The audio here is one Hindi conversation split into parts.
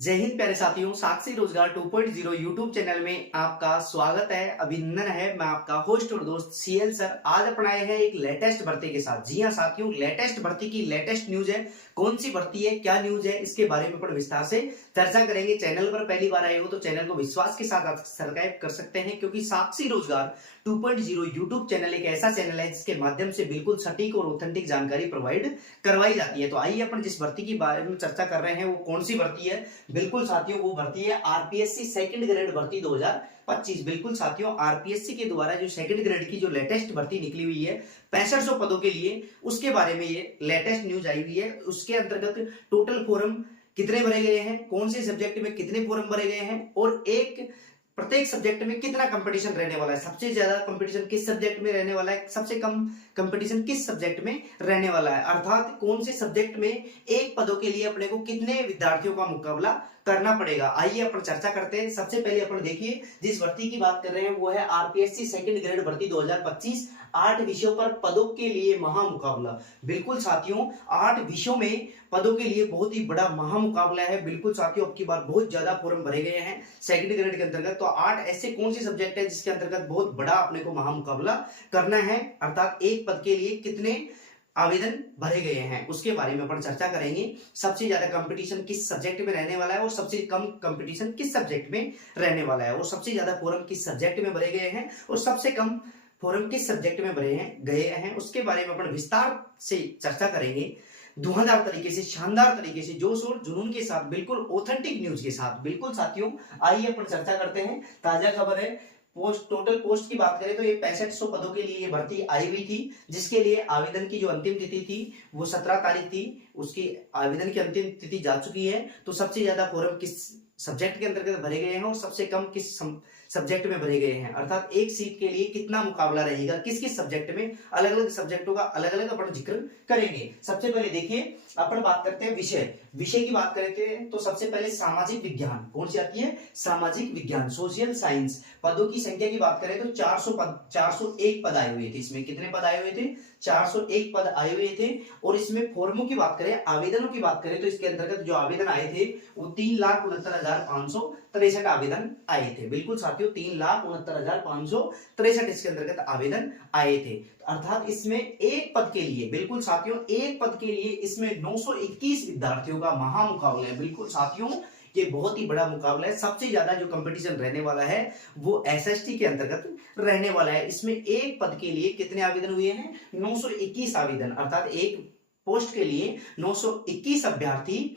जय हिंद प्यारे साथियों, साक्षी रोजगार 2.0 यूट्यूब चैनल में आपका स्वागत है, अभिनंदन है। मैं आपका होस्ट और दोस्त सीएल सर आज अपन आए हैं एक लेटेस्ट भर्ती के साथ। जी हां साथियों, लेटेस्ट भर्ती की लेटेस्ट न्यूज है। कौन सी भर्ती है, क्या न्यूज है, इसके बारे में अपन विस्तार से चर्चा करेंगे। चैनल पर पहली बार आए हो तो चैनल को विश्वास के साथ सब्सक्राइब कर सकते हैं, क्योंकि साक्षी रोजगार 2.0 यूट्यूब चैनल एक ऐसा चैनल है जिसके माध्यम से बिल्कुल सटीक और ऑथेंटिक जानकारी प्रोवाइड करवाई जाती है। तो आइए अपन जिस भर्ती के बारे में चर्चा कर रहे हैं वो कौन सी भर्ती है। बिल्कुल साथियों, वो भर्ती है आरपीएससी सेकंड ग्रेड भर्ती 2025। बिल्कुल साथियों, आरपीएससी के द्वारा जो सेकंड ग्रेड की जो लेटेस्ट भर्ती निकली हुई है 6500 पदों के लिए, उसके बारे में ये लेटेस्ट न्यूज आई हुई है। उसके अंतर्गत टोटल फॉर्म कितने भरे गए हैं, कौन से सब्जेक्ट में कितने फॉर्म भरे गए हैं और प्रत्येक सब्जेक्ट में कितना कंपटीशन रहने वाला है, सबसे ज्यादा कंपटीशन किस सब्जेक्ट में रहने वाला है, सबसे कम कंपटीशन किस सब्जेक्ट में रहने वाला है, अर्थात कौन से सब्जेक्ट में एक पदों के लिए अपने को कितने विद्यार्थियों का मुकाबला करना पड़ेगा। आइए अपन चर्चा करते हैं। सबसे पहले अपन देखिए, जिस भर्ती की बात कर रहे हैं वो है आरपीएससी सेकंड ग्रेड भर्ती 2025। 8 विषयों पर पदों के लिए महामुकाबला। बिल्कुल साथियों, 8 विषयों में पदों के लिए बहुत ही बड़ा महामुकाबला है। बिल्कुल साथियों, अब की बार बहुत ज्यादा फॉर्म भरे गए हैं सेकंड ग्रेड के अंतर्गत। तो 8 ऐसे कौन से सब्जेक्ट है जिसके अंतर्गत बहुत बड़ा अपने को महामुकाबला करना है, अर्थात एक पद के लिए कितने आवेदन भरे गए हैं, उसके बारे में अपन चर्चा करेंगे। सबसे ज्यादा कंपटीशन किस सब्जेक्ट में रहने वाला है और सबसे कम कंपटीशन किस सब्जेक्ट में रहने वाला है, और सबसे ज्यादा फॉर्म किस सब्जेक्ट में भरे गए हैं और सबसे कम फॉर्म किस सब्जेक्ट में भरे गए हैं, उसके बारे में अपन विस्तार से चर्चा करेंगे। धुआंधार तरीके से, शानदार तरीके से, जोश और जुनून के साथ, बिल्कुल ऑथेंटिक न्यूज के साथ। बिल्कुल साथियों, आइए अपन चर्चा करते हैं। ताजा खबर है, टोटल पोस्ट की बात करें तो ये 6500 पदों के लिए ये भर्ती आई हुई थी, जिसके लिए आवेदन की जो अंतिम तिथि थी वो 17 तारीख थी। उसकी आवेदन की अंतिम तिथि जा चुकी है। तो सबसे ज्यादा फॉर्म किस सब्जेक्ट के अंतर्गत भरे गए हैं और सबसे कम किस सब्जेक्ट में भरे गए हैं, अर्थात एक सीट के लिए कितना मुकाबला रहेगा, किस किस सब्जेक्ट में, अलग अलग सब्जेक्टों का अलग अलग अपन जिक्र करेंगे। सबसे पहले देखिए, अपन बात करते हैं विषय की बात करते हैं तो सबसे पहले सामाजिक विज्ञान कौन सी आती है, सामाजिक विज्ञान, सोशल साइंस। पदों की संख्या की बात करें तो 401 पद आए हुए थे। इसमें कितने पद आए हुए थे, 401 पद आए हुए थे। और इसमें फॉर्मों की बात करें, आवेदनों की बात करें तो इसके अंतर्गत जो आवेदन आए थे वो 3,69,563 आवेदन आए थे। बिल्कुल साथियों, 3,69,563 इसके अंतर्गत आवेदन आए थे। अर्थात इसमें एक पद के लिए, बिल्कुल साथियों, एक पद के लिए इसमें 921 विद्यार्थियों का महामुकाबला है। बिल्कुल साथियों, ये बहुत ही बड़ा मुकाबला है। सबसे ज्यादा जो कंपटीशन रहने वाला है वो एसएसटी के अंतर्गत रहने वाला है। इसमें एक पद के लिए कितने आवेदन हुए हैं, 921 आवेदन, अर्थात एक पोस्ट के लिए 921 अभ्यर्थी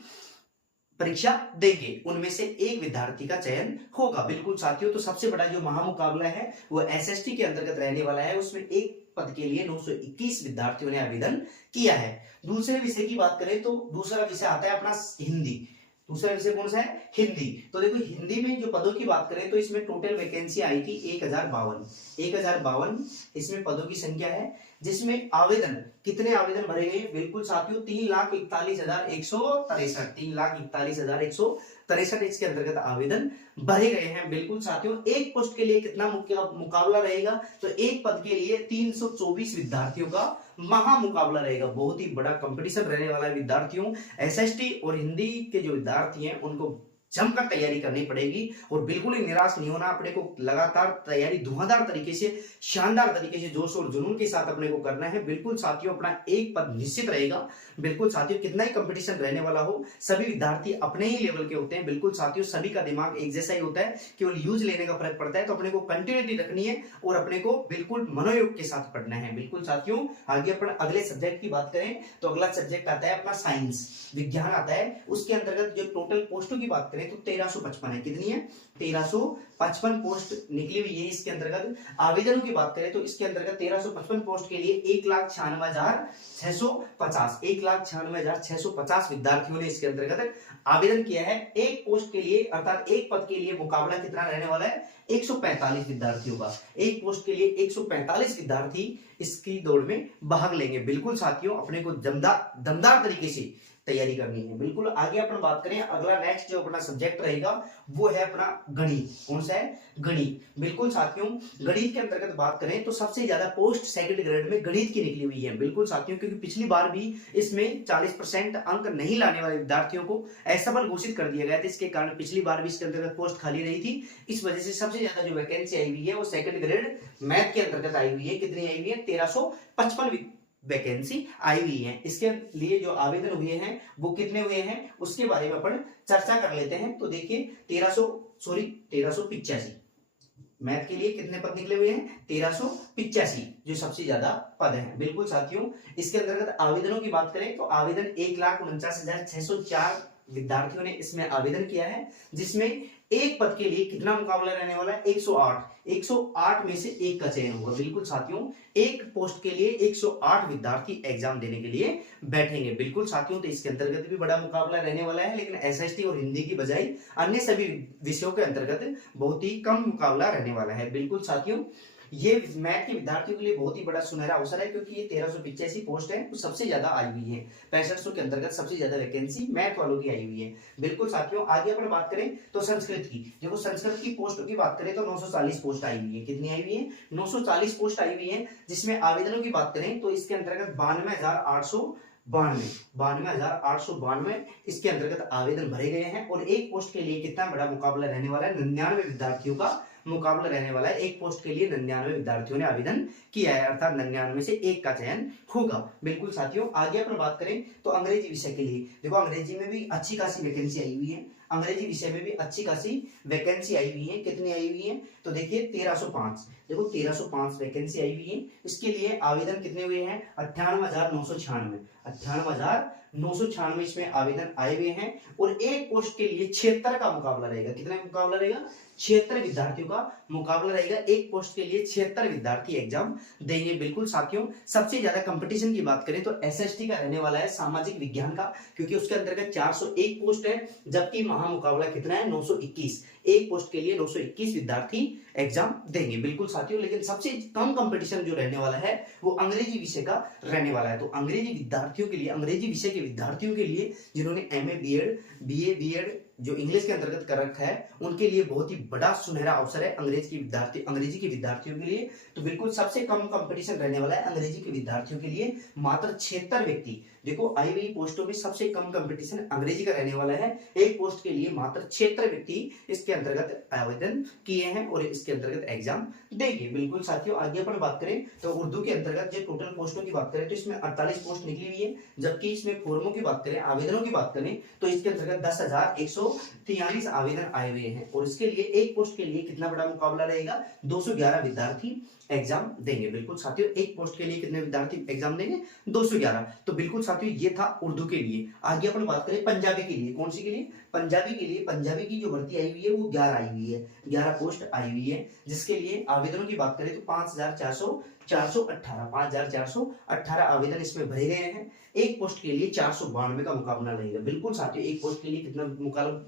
परीक्षा देंगे, उनमें से एक विद्यार्थी का चयन होगा। बिल्कुल साथियों, तो सबसे बड़ा जो महामुकाबला है वो एसएसटी के अंतर्गत रहने वाला है। उसमें एक पद के लिए 921 विद्यार्थियों ने आवेदन किया है। दूसरे विषय की बात करें तो दूसरा विषय आता है अपना हिंदी। दूसरा विषय कौन सा है, हिंदी। तो देखो, हिंदी में जो पदों की बात करें तो इसमें टोटल वैकेंसी आई थी 1052 इसमें पदों की संख्या है। जिसमें आवेदन, कितने आवेदन भरे गए, बिल्कुल साथियों 3,41,163 3,41,163 इसके अंतर्गत आवेदन भरे गए हैं। बिल्कुल साथियों, एक पोस्ट के लिए कितना मुकाबला रहेगा, तो एक पद के लिए 324 विद्यार्थियों का महामुकाबला रहेगा। बहुत ही बड़ा कंपटीशन रहने वाला है विद्यार्थियों। एसएसटी और हिंदी के जो विद्यार्थी हैं उनको जमकर तैयारी करनी पड़ेगी और बिल्कुल ही निराश नहीं होना। अपने को लगातार तैयारी धुआंधार तरीके से, शानदार तरीके से, जोश और जुनून के साथ अपने को करना है। बिल्कुल साथियों, अपना एक पद निश्चित रहेगा। बिल्कुल साथियों, कितना ही कंपटीशन रहने वाला हो, सभी विद्यार्थी अपने ही लेवल के होते हैं। बिल्कुल साथियों, सभी का दिमाग एक जैसा ही होता है, केवल यूज लेने का फर्क पड़ता है। तो अपने को कंटिन्यूटी रखनी है और अपने को बिल्कुल मनोयोग के साथ पढ़ना है। बिल्कुल साथियों, आगे अपन अगले सब्जेक्ट की बात करें तो अगला सब्जेक्ट आता है अपना साइंस, विज्ञान आता है। उसके अंतर्गत जो टोटल पोस्टों की बात करें तो 1355 है। कितनी है, 1355 पोस्ट निकली हुई है। इसके अंतर्गत आवेदनों की बात करें तो इसके अंतर्गत 1355 पोस्ट के लिए 1,96,650 विद्यार्थियों ने इसके अंतर्गत आवेदन किया है। एक पोस्ट के लिए, अर्थात एक पद के लिए मुकाबला कितना रहने वाला है, 145 विद्यार्थियों का। एक पोस्ट के लिए 145 विद्यार्थी इसकी दौड़ में भाग लेंगे। बिल्कुल साथियों, अपने को दमदार तरीके से तैयारी करनी है। बिल्कुल, आगे अपन बात करें, अगला नेक्स्ट जो अपना सब्जेक्ट रहेगा वो है अपना गणित। कौन सा है? गणित। बिल्कुल साथियों, गणित के अंतर्गत बात करें तो सबसे ज्यादा पोस्ट सेकंड ग्रेड में गणित की निकली हुई है। बिल्कुल साथियों, क्योंकि पिछली बार भी इसमें 40% अंक नहीं लाने वाले विद्यार्थियों को असफल घोषित कर दिया गया था। इसके कारण पिछली बार भी इसके अंतर्गत पोस्ट खाली रही थी। इस वजह से सबसे ज्यादा जो वैकेंसी आई हुई है वो सेकंड ग्रेड मैथ के अंतर्गत आई हुई है। कितनी आई हुई है? 1355 वैकेंसी आई हुई है। इसके लिए जो आवेदन हुए हैं वो कितने हुए हैं उसके बारे में अपन चर्चा कर लेते हैं। तो देखिए 1385 मैथ के लिए कितने पद निकले हुए हैं? 1385 जो सबसे ज्यादा पद हैं। बिल्कुल साथियों, इसके अंतर्गत आवेदनों की बात करें तो आवेदन 1,49,604 विद्यार्थियों ने इसमें आवेदन किया है, जिसमें एक पद के लिए कितना मुकाबला रहने वाला है? 108 में से एक का चयन होगा। बिल्कुल साथियों, एक पोस्ट के लिए 108 विद्यार्थी एग्जाम देने के लिए बैठेंगे। बिल्कुल साथियों, तो इसके अंतर्गत भी बड़ा मुकाबला रहने वाला है, लेकिन एसएसटी और हिंदी की बजाय अन्य सभी विषयों के अंतर्गत बहुत ही कम मुकाबला रहने वाला है। बिल्कुल साथियों, ये मैथ के विद्यार्थियों के लिए बहुत ही बड़ा सुनहरा अवसर है, क्योंकि ये 1385 पोस्ट है तो सबसे ज्यादा आई हुई है। 6500 के अंतर्गत सबसे ज्यादा वैकेंसी मैथ वालों की आई हुई है। बिल्कुल साथियों, आगे अपन बात करें तो संस्कृत की, देखो संस्कृत की पोस्ट की बात करें तो 940 पोस्ट आई हुई है। कितनी आई हुई है? 940 पोस्ट आई हुई है, जिसमें आवेदनों की बात करें तो इसके अंतर्गत 92,892 इसके अंतर्गत आवेदन भरे गए हैं। और एक पोस्ट के लिए कितना बड़ा मुकाबला रहने वाला है? 99 विद्यार्थियों का मुकाबला रहने वाला है। एक पोस्ट के लिए 99 विद्यार्थियों ने आवेदन किया है, अर्थात 99 में से एक का चयन होगा। बिल्कुल साथियों, आगे अपन बात करें तो अंग्रेजी विषय के लिए, देखो अंग्रेजी में भी अच्छी खासी वैकेंसी आई हुई है। अंग्रेजी विषय में भी अच्छी खासी वैकेंसी आई हुई है। कितनी आई हुई है? तो देखिए 1305, देखो 1305 वैकेंसी आई हुई है। इसके लिए आवेदन कितने हुए हैं? 98,996 इसमें आवेदन आए हुए हैं। और एक पोस्ट के लिए 76 का मुकाबला रहेगा। कितना मुकाबला रहेगा? 76 विद्यार्थियों का मुकाबला रहेगा। एक पोस्ट के लिए 76 विद्यार्थी एग्जाम देंगे। बिल्कुल साथियों, सबसे ज्यादा कंपटीशन की बात करें तो एसएसटी का रहने वाला है सामाजिक विज्ञान का, क्योंकि उसके अंतर्गत 401 पोस्ट है, जबकि महामुकाबला कितना है? 921। एक पोस्ट के लिए 921 विद्यार्थी एग्जाम देंगे। बिल्कुल साथियों, लेकिन सबसे कम कंपटीशन जो रहने वाला है वो अंग्रेजी विषय का रहने वाला है। तो अंग्रेजी विद्यार्थियों के लिए, अंग्रेजी विषय के विद्यार्थियों के लिए जिन्होंने एमए बीएड, बीए बीएड जो इंग्लिश के अंतर्गत कर रखा है, उनके लिए बहुत ही बड़ा सुनहरा अवसर है अंग्रेजी के विद्यार्थियों के लिए। तो बिल्कुल सबसे कम कंपटीशन रहने वाला है अंग्रेजी के विद्यार्थियों के लिए। मात्र 76 व्यक्ति, देखो आई हुई पोस्टों में सबसे कम कंपटीशन अंग्रेजी का रहने वाला है। एक पोस्ट के लिए मात्र 76 व्यक्ति इसके अंतर्गत आवेदन किए हैं और इसके अंतर्गत एग्जाम देंगे। बिल्कुल साथियों, आगे अपन बात करें तो उर्दू के अंतर्गत जो टोटल पोस्टों की बात करें तो इसमें 48 पोस्ट निकली हुई है, जबकि इसमें फॉर्मों की बात करें, आवेदनों की बात करें तो इसके अंतर्गत 10,143 आवेदन आए हुए हैं। और इसके लिए एक पोस्ट के लिए कितना बड़ा मुकाबला रहेगा? 211 विद्यार्थी एग्जाम देंगे। बिल्कुल साथियों, एक पोस्ट के लिए कितने विद्यार्थी एग्जाम देंगे? 211। तो बिल्कुल साथियों, ये था उर्दू के लिए। आगे अपन बात करें पंजाबी के लिए, कौन सी के लिए? पंजाबी के लिए। पंजाबी की जो भर्ती आई हुई है वो 11 आई हुई है, 11 पोस्ट आई हुई है, जिसके लिए आवेदनों की बात करें तो 5,418 आवेदन इसमें भरे गए हैं। एक पोस्ट के लिए 492 का मुकाबला रहेगा। बिल्कुल साथियों, एक पोस्ट के लिए कितना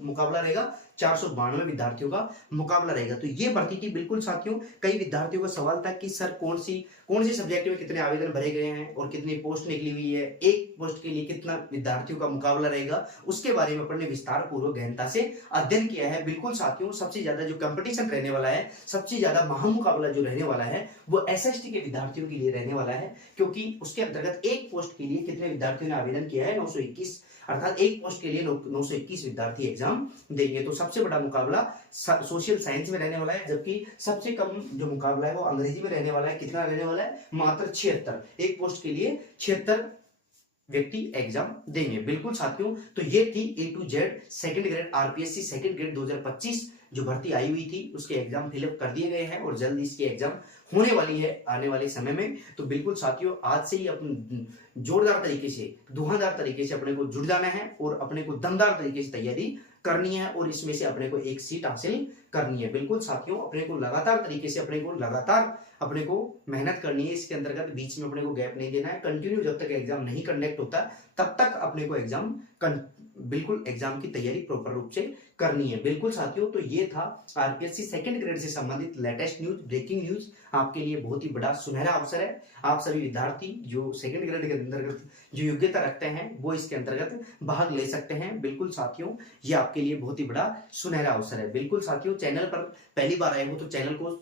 मुकाबला रहेगा? 492 विद्यार्थियों का मुकाबला रहेगा। तो ये भर्ती थी। बिल्कुल साथियों, कई विद्यार्थियों का सवाल था कि सर कौन सी सब्जेक्ट में कितने आवेदन भरे गए हैं और कितनी पोस्ट निकली हुई है, एक पोस्ट के लिए कितना विद्यार्थियों का मुकाबला रहेगा, उसके बारे में अपन ने विस्तार पूर्वक गहनता से अध्ययन किया है। बिल्कुल साथियों, सबसे ज्यादा जो कंपटीशन रहने वाला है, सबसे ज्यादा महामुकाबला जो रहने वाला है वो एसएसटी के विद्यार्थियों के लिए रहने वाला है, क्योंकि उसके अंतर्गत एक पोस्ट के लिए कितने विद्यार्थियों ने आवेदन किया है? 921, अर्थात एक पोस्ट के लिए 921 विद्यार्थी एग्जाम देंगे। तो सबसे बड़ा मुकाबला सोशल साइंस में रहने वाला है, जबकि सबसे कम जो मुकाबला है वो अंग्रेजी में रहने वाला है। कितना रहने वाला है? मात्र 76। एक पोस्ट के लिए 76 व्यक्ति एग्जाम देंगे। बिल्कुल साथियों, तो ये थी A to Z second grade RPSC second grade 2025 जो भर्ती आई हुई थी, उसके एग्जाम फिलअप कर दिए गए हैं और जल्द इसकी एग्जाम होने वाली है आने वाले समय में। तो बिल्कुल साथियों, आज से ही अपन जोरदार तरीके से, धुआंधार तरीके से अपने को जुट जाना है और अपने को दमदार तरीके से तैयारी करनी है और इसमें से अपने को एक सीट हासिल करनी है। बिल्कुल साथियों, अपने को लगातार तरीके से अपने को मेहनत करनी है। इसके अंतर्गत बीच में अपने को गैप नहीं देना है। कंटिन्यू जब तक एग्जाम नहीं कंडक्ट होता तब तक अपने को एग्जाम बिल्कुल एग्जाम की तैयारी प्रॉपर रूप से करनी है। बिल्कुल साथियों, तो ये था आरपीएससी सेकंड ग्रेड से संबंधित लेटेस्ट न्यूज, ब्रेकिंग न्यूज। आपके लिए बहुत ही बड़ा सुनहरा अवसर है। आप सभी विद्यार्थी जो सेकंड ग्रेड के अंतर्गत जो योग्यता रखते हैं वो इसके अंतर्गत भाग ले सकते हैं। बिल्कुल साथियों, ये आपके लिए बहुत ही बड़ा सुनहरा अवसर है। बिल्कुल साथियों, चैनल पर पहली बार आए हो तो चैनल को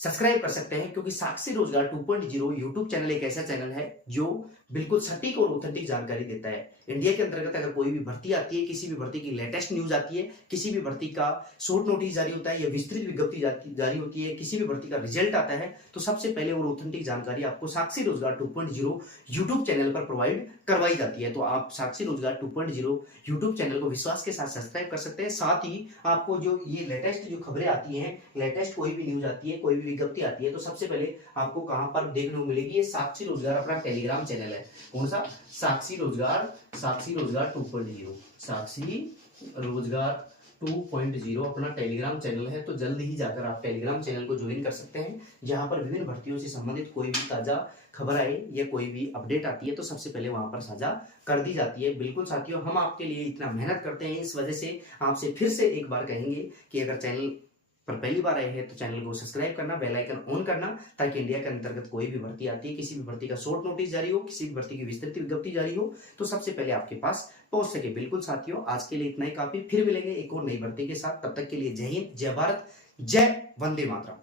सब्सक्राइब कर सकते हैं, क्योंकि साक्षी रोजगार 2.0 यूट्यूब चैनल एक ऐसा चैनल है जो बिल्कुल सटीक और ऑथेंटिक जानकारी देता है। इंडिया के अंतर्गत अगर कोई भी भर्ती आती है, किसी भी भर्ती की लेटेस्ट न्यूज आती है, किसी भी भर्ती का शॉर्ट नोटिस जारी होता है या विस्तृत विज्ञप्ति जारी होती है, किसी भी भर्ती का रिजल्ट आता है, तो सबसे पहले और ऑथेंटिक जानकारी आपको साक्षी रोजगार 2.0 यूट्यूब चैनल पर प्रोवाइड करवाई जाती है। तो आप साक्षी रोजगार 2.0 यूट्यूब चैनल को विश्वास के साथ सब्सक्राइब कर सकते हैं। साथ ही आपको जो ये लेटेस्ट जो खबरें आती हैं, लेटेस्ट कोई भी न्यूज आती है, कोई भी विज्ञप्ति आती है, तो सबसे पहले आपको कहां पर देखने को मिलेगी? ये साक्षी रोजगार अपना टेलीग्राम चैनल है। कौन सा? साक्षी रोजगार 2.0, साक्षी रोजगार 2.0 अपना टेलीग्राम चैनल है। तो जल्द ही जाकर आप टेलीग्राम चैनल को ज्वाइन कर सकते हैं, जहां पर विभिन्न भर्तियों से संबंधित कोई भी ताजा खबर आए या कोई भी अपडेट आती है तो सबसे पहले वहां पर साझा कर दी जाती है। बिल्कुल साथियों, हम आपके लिए इतना मेहनत करते हैं, इस वजह से आपसे फिर से एक बार कहेंगे कि अगर चैनल पर पहली बार आए हैं तो चैनल को सब्सक्राइब करना, बेल आइकन ऑन करना, ताकि इंडिया के अंतर्गत कोई भी भर्ती आती है, किसी भी भर्ती का शॉर्ट नोटिस जारी हो, किसी भी भर्ती की विस्तृत विज्ञप्ति जारी हो, तो सबसे पहले आपके पास पहुंच सके। बिल्कुल साथियों, आज के लिए इतना ही काफी। फिर मिलेंगे एक और नई भर्ती के साथ। तब तक के लिए जय हिंद, जय भारत, जय वंदे मातरम।